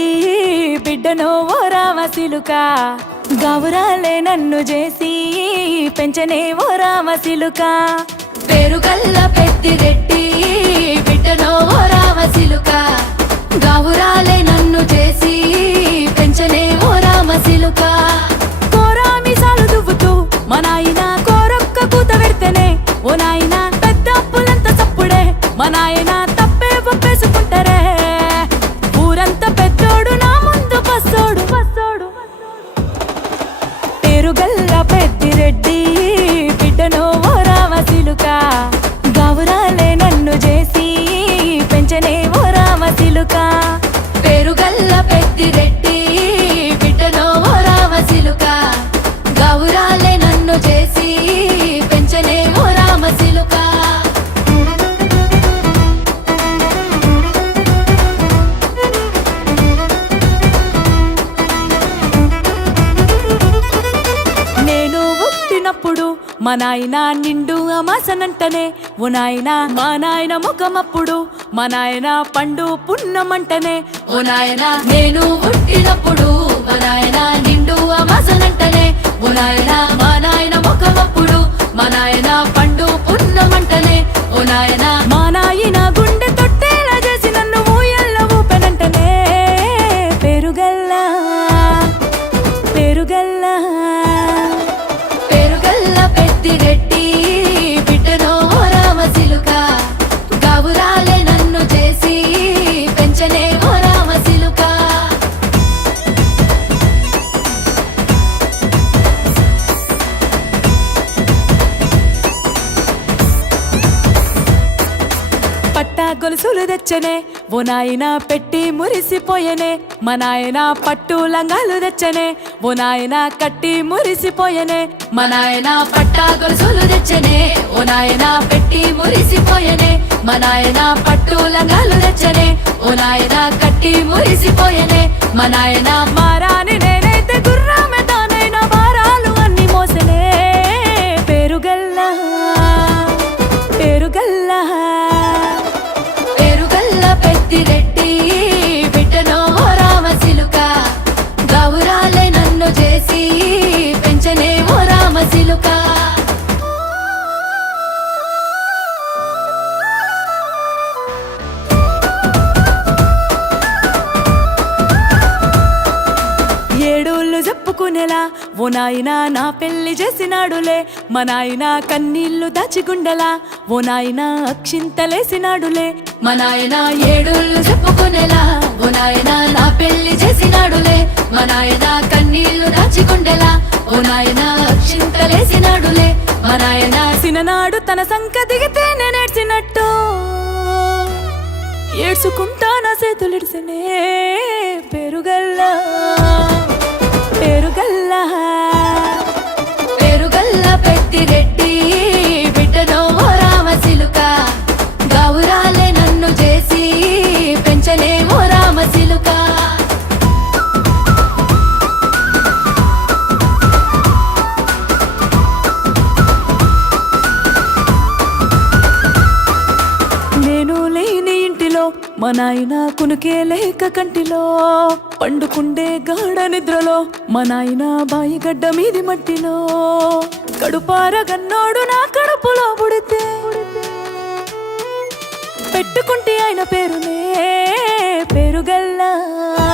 రెడ్డి బిడ్డనో ఓ రామసిలుక గౌరాలే నన్ను చేసి పెంచనే ఓ రామసిలుక పేరు గల్ల పెద్దిరెడ్డి బిడ్డనో ఓ రామసిలుక గౌరాలే నన్ను చేసి పెంచనే ఓ రామసిలుక కోరామిసాలు దువ్వుతూ మా నాయన కోరొక్క కూత పెడితేనే ఓ నాయన పెద్ద అప్పులంత చప్పుడే మా నాయన తప్పే ఒప్పేసుకుంటారే ఊరంతా పెద్దోడు నా ముందు బస్సోడు బస్సోడు పేరుగల్ల పెద్దిరెడ్డి బిడ్డనో ఓ రామసిలుక గౌరాలే నన్ను చేసి పెంచనే ఓ రామసిలుక పేరుగల్ల పెద్దిరెడ్డి బిడ్డనో ఓ రామసిలుక గౌరాలే నన్ను చేసి పెంచనే ఓ రామసిలుక నేను పుట్టినప్పుడు మా నాయన నిండు అమాసనంటనే ఓ నాయన మా నాయన ముఖమప్పుడు మా నాయన పండు పున్నమంటనే ఓ నాయన నేను పుట్టినప్పుడు మా నాయన నిండు అమాసనంటనే ఓ నాయన మా నాయన ముఖమప్పుడు మా నాయన పండు పున్నమంటనే ఓ నాయన మా నాయన గుండె తొట్టేలా చేసి నన్ను ఊయల్ల ఊపెనంటనే పేరుగల్ల పేరుగల్ల పేరుగల్ల పెద్దిరెడ్డి బిడ్డనో ఓ రామసిలుక గౌరాలే నన్ను చేసి పెంచనే ఓ రామసిలుక పట్టా గొలుసులు తెచ్చనే ఓ నాయన పెట్టి మురిసిపోయనే మా నాయన పట్టు లంగాలు తెచ్చనే ఓ నాయన కట్టి మురిసిపోయనే మా నాయన పట్టా గొలుసులు తెచ్చనే ఓ నాయన పెట్టి మురిసిపోయనే మా నాయన పట్టు లంగాలు తెచ్చనే ఓ నాయన కట్టి మురిసిపోయనే మా నాయన మారాని నేనైతే గుర్రామె తానైనా భారాలు అన్ని మోసనే పేరుగల్ల పేరుగల్ల పేరుగల్ల పెద్దిరెడ్డి బిడ్డనో ఓ రామసిలుక గౌరాలే నన్ను చేసి పెంచనే ఓ రామసిలుక ఏడోళ్ళు చెప్పుకునేలా ఓ నాయన నా పెళ్లి చేసినాడులే మా నాయన కన్నీళ్లు దాచిగుండెలా ఓ నాయన అక్షింతలేసినాడులే మా నాయన ఏడోళ్ళు చెప్పుకునేలా ఓ నాయన నా పెళ్లి చేసినాడులే మా నాయన కన్నీళ్లు దాచిగుండెలా ఓ నాయన అక్షింతలేసినాడులే మా నాయన సిననాడు తన సంక దిగితే నేనేడ్చినట్టు ఏడ్చుకుంటా నా చేతులిడిసినే పేరుగల్ల పేరుగల్ల పేరుగల్ల పెద్దిరెడ్డి బిడ్డనో ఓ రామసిలుక గౌరాలే నన్ను చేసి పెంచనే ఓ రామసిలుక నేను లేని ఇంటిలో మా నాయన కునుకే లేక కంటిలో పండుకుండే గాఢ నిద్రలో మా నాయన బాయి గడ్డ మీది మట్టిలో కడుపార గన్నోడు నా కడుపులో పుడితే పెట్టుకుంటే ఆయన పేరునే పేరుగల్ల